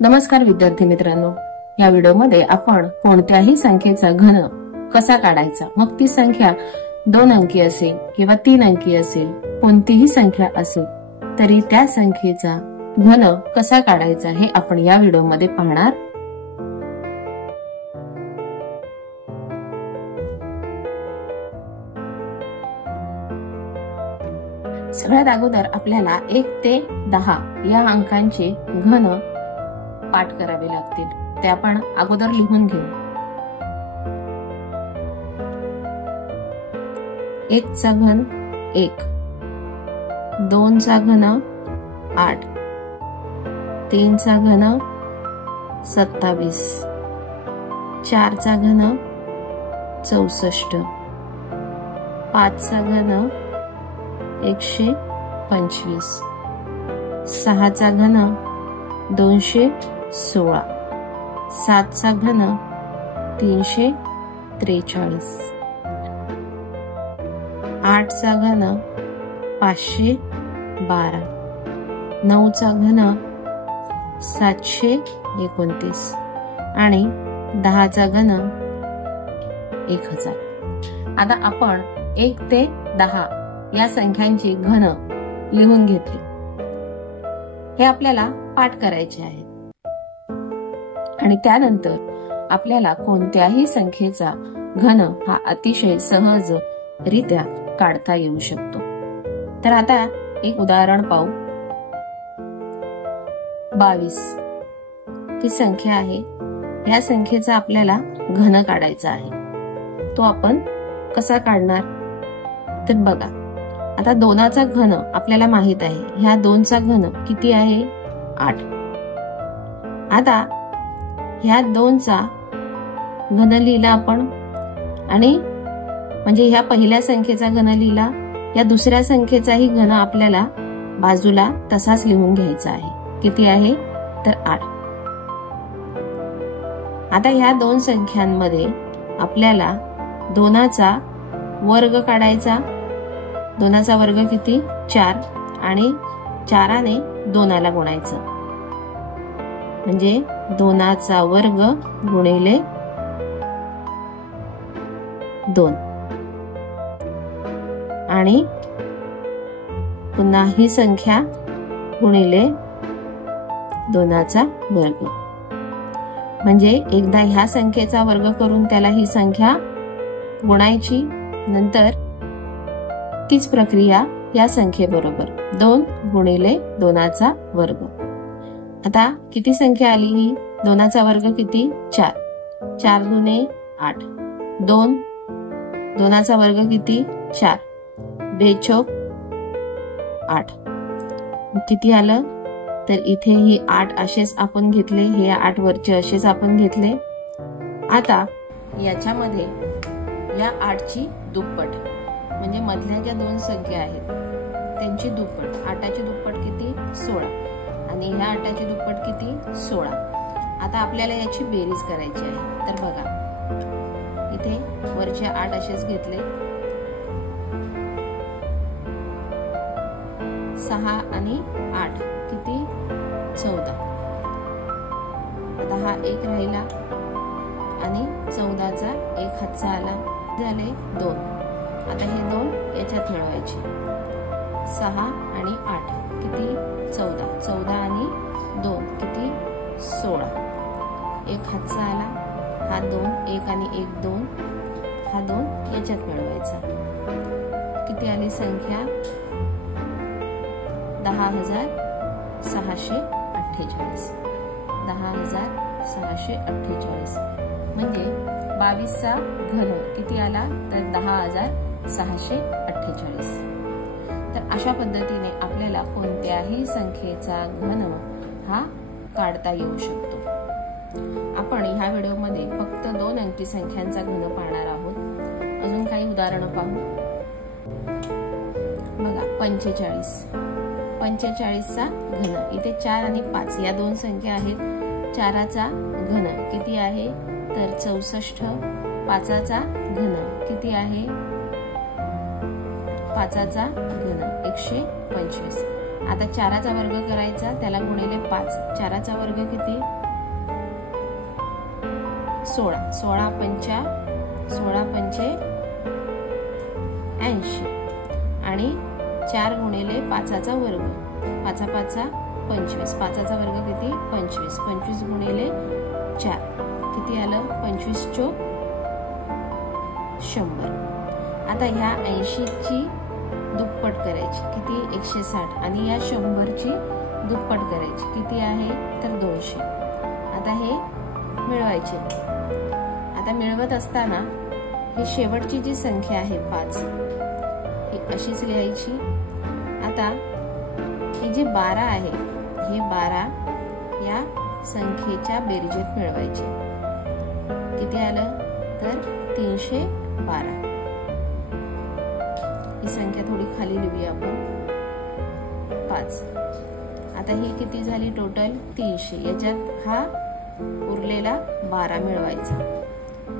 नमस्कार विद्यार्थी मित्रांनो, या व्हिडिओमध्ये आपण कोणत्याही संख्येचा घन कसा काढायचा, मग ती संख्या 2 अंकी असेल किंवा 3 अंकी असेल, कोणतीही संख्या असेल तरी त्या संख्येचा घन कसा काढायचा हे आपण या व्हिडिओमध्ये पाहणार. सगळ्यात अगोदर आपल्याला 1 ते 10 या अंकांचे घन पाठ करावे लागतील. ते आपण अगोदर लिहून घेऊ. 1 चा घन 1, 2 चा घन 8, 3 चा घन 27, 4 चा घन 64, 5 चा घन 125, 6 चा घन 216, 7 चा घन 343, 8 चा घन 512, 9 चा घन 729 आणि 10 चा घन 1000. आता आपण 1 ते 10 या संख्यांची घन लिहून घेतली. हे आपल्याला पाठ करायचे आहे आणि त्यानंतर आपल्याला कोणत्याही संख्येचा घन हा अतिशय सहजरित्या काढता येऊ शकतो. तर आता एक उदाहरण पाहू. 22 ही संख्या आहे. या संख्येचा आपल्याला घन काढायचा आहे. तो आपण कसा काढणार तर बघा, आता 2चा घन आपल्याला माहित आहे. ह्या 2चा घन किती आहे 8. आता ह्या 2चा घन लिहिला आपण आणि म्हणजे ह्या पहिल्या संख्येचा घन लिहिला. या दुसऱ्या संख्येचाही घन आपल्याला बाजूला तसाच लिहून घ्यायचा आहे. किती आहे तर 8. आता ह्या 2 संख्यांमध्ये आपल्याला 2चा वर्ग काढायचा. 2चा वर्ग किती 4 आणि 4ने 2ला गुणायचं म्हणजे 2चा वर्ग गुणिले 2 आणि पुन्हा ही संख्या गुणिले 2चा वर्ग. म्हणजे एकदा ह्या संख्येचा वर्ग करून त्याला ही संख्या गुणायची, नंतर तीच प्रक्रिया या संख्येबरोबर 2 गुणिले 2चा वर्ग. आता किती संख्या आली ही 2चा वर्ग किती 4, 4 दुने 8, 2चा वर्ग किती 4, 2 चौक 8. किती आलं तर इथे ही 8 असेच आपण घेतले, हे 8 वरचे असेच आपण घेतले. आता याच्यामध्ये या 8ची दुप्पट म्हणजे मधल्या ज्या 2 संख्या आहेत त्यांची दुप्पट. 8ची दुप्पट किती 16 आणि ह्या 8ची दुप्पट किती 16. आता आपल्याला याची बेरीज करायची आहे. तर बघा, इथे वरचे 8 असेच घेतले, 6 आणि 8 किती 14. आता हा 1 राहिला आणि 14चा 1 हातचा आला, झाले 2. आता हे 2 याच्यात मिळवायचे. 6 आणि 8 किती 14, 14 आणि 2 किती 16. 1 हातचा आला, हा 2, 1 आणि 1 2, हा 2 याच्यात मिळवायचा. किती आली संख्या 10,648. 10,648 म्हणजे 22चा घन किती आला तर 10,648. तर अशा पद्धतीने आपल्याला कोणत्याही संख्येचा घन हा काढता येऊ शकतो. आपण ह्या व्हिडिओमध्ये फक्त 2 अंकी संख्यांचा घन पाहणार आहोत. अजून काही उदाहरणं पाहू. बघा 45. 45चा घन इथे 4 आणि 5 या 2 संख्या आहेत. 4चा घन किती आहे तर 64. 5चा घन किती आहे 5चा घन 125 आता 4चा वर्ग करायचा, त्याला गुणिले 5. 4चा वर्ग किती? 16. 16 पंचे 80 आणि 4 गुणिले 5चा वर्ग. 5 5 25. 5चा वर्ग किती? 25. 25 गुणिले 4 किती आलं? 25 चोक 100. आता ह्या 80 ची दुप्पट करायची किती? 160 आणि या 100 ची दुप्पट करायची किती आहे? तर 200. आता हे मिळवायचे. आता मिळवत असताना ही शेवटची जी संख्या आहे 5 ही अशीच लिहायची. आता ही जी 12 आहे, हे 12 या संख्येच्या बेरजेत मिळवायचे. किती आलं? तर 312. ही संख्या थोडी खाली लिहूया आपण. 5. आता ही किती झाली टोटल? 300. याच्यात हा उरलेला 12 मिळवायचा.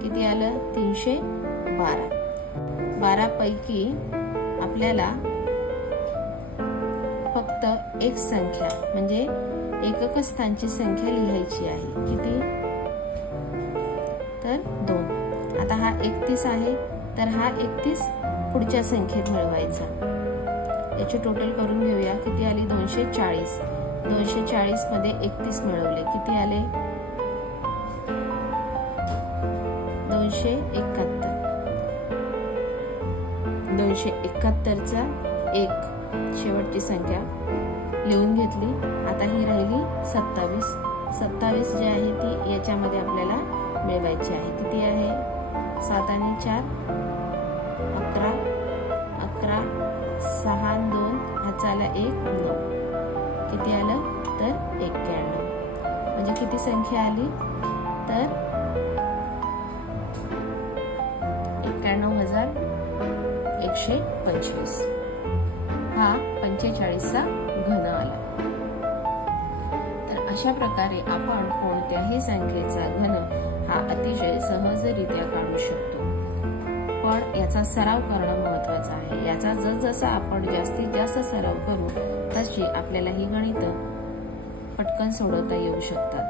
किती आलं? 312. 12 पैकी आपल्याला फक्त एक संख्या म्हणजे एकक स्थानची संख्या लिहायची आहे. किती? तर 2. आता हा 31 आहे, तर हा 31 पुढच्या संख्येत मिळवायचा. याची टोटल करून घेऊया. किती आली? 240. 240 मध्ये 31 मिळवले. किती आले? 271. 271चा 1 शेवटची संख्या लिहून घेतली. आता ही राहिली 27. 27 जी आहे ती याच्यामध्ये आपल्याला मिळवायची आहे. किती आहे? 7 आणि 4 11. 11 6 आणि 2 हाचा आला 1 9. किती आलं? तर 91. म्हणजे किती संख्या आली? तर 91,125. हा 45चा घन आला. तर अशा प्रकारे आपण कोणत्याही संख्येचा घन हा अतिशय सहजरित्या काढू शकतो. पण याचा सराव करणं महत्वाचं आहे. याचा जसजसा आपण जास्तीत जास्त सराव करू तशी आपल्याला ही गणितं पटकन सोडवता येऊ शकतात.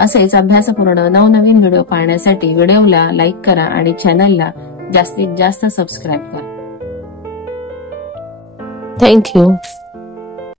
असेच अभ्यासपूर्ण नवनवीन व्हिडिओ पाहण्यासाठी व्हिडिओला लाईक करा आणि चॅनलला जास्तीत जास्त सबस्क्राईब करा. थँक्यू.